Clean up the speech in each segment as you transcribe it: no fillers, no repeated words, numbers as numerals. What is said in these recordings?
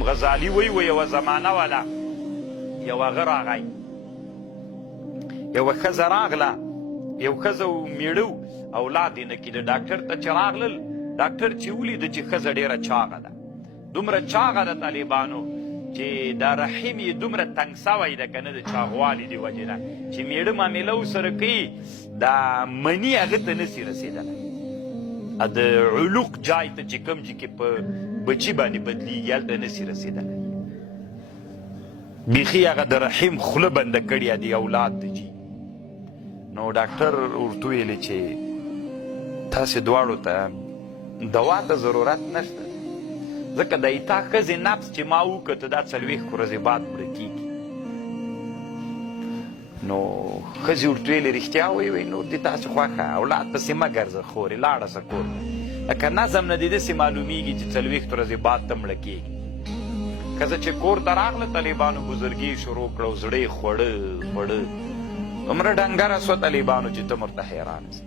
امام غزالی وی یوه زمانه وله یو هغه راغی یوه ښځه راغله یو ښځه و میړه و اولاد یې نه کېده ډاکټر ته چې راغلل ډاکټر چې ولیده چې ښځه ډېره چاغه ده دومره چاغه ده طالبانو چې دا رحم یې دومره تنګ سوی ده که نه د چاغوالي د وجې نه چې میړه معامله ورسره کوي دا مني هغه ته نسي رسېدلی د علوق جای ته چې کوم چې کې په بچي باندې بدلیږي هلته نسي رسېدلی بیخي هغه د رحم خوله بنده کړې د اولاد د جي نو ډاکټر ورته ویلې چې تاسې دواړو ته دوا ته ضرورت نشته ځکه د ایتا ښځې نفس چې ما وکته دا 40 ورځې بعد مړه کېږي نو ښځې ورته ویلې رښتیا وایي نو د تاسې خوښه اولاد پسې مه ګرځه خورې لاړه سه کور ته لکه نظم نه دې داسې معلومیږي چې 40 ورځې بعد ته مړه کېږي ښځه چې کور ته راغله طالبانو بزرګي شروع کړه او زړه یې خوړه دومره ډنګره سوه طالبانو چې ته ورته حیرانه سې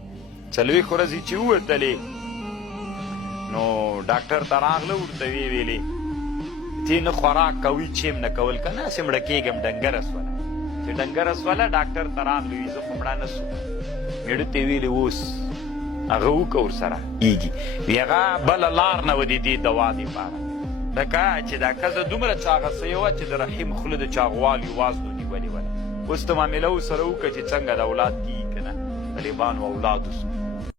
40 ورځې چې ووتلې نو ډاکټر ته راغله ورته ویې ویلې تی نه خوراک کوي چیم نه کول که نه هسې مړه کېږم ډنګره سوله چې ډنګره سوله ډاکټر ته راغله وي زه خو مړه نه سوم میړه ته یې ویلې اوس هغه وکړه ورسره کېږي وي هغه بله لار نه وه د دې دوا دپاره لکه چې دا ښځه دومره چاغه سوې وه چې د رحیم خوله د چاغوالي وازدو نیولې وله اوس ته معامله ورسره وکړه چې څنګه د اولاد کېږي که نه طالبانو اولاد وسو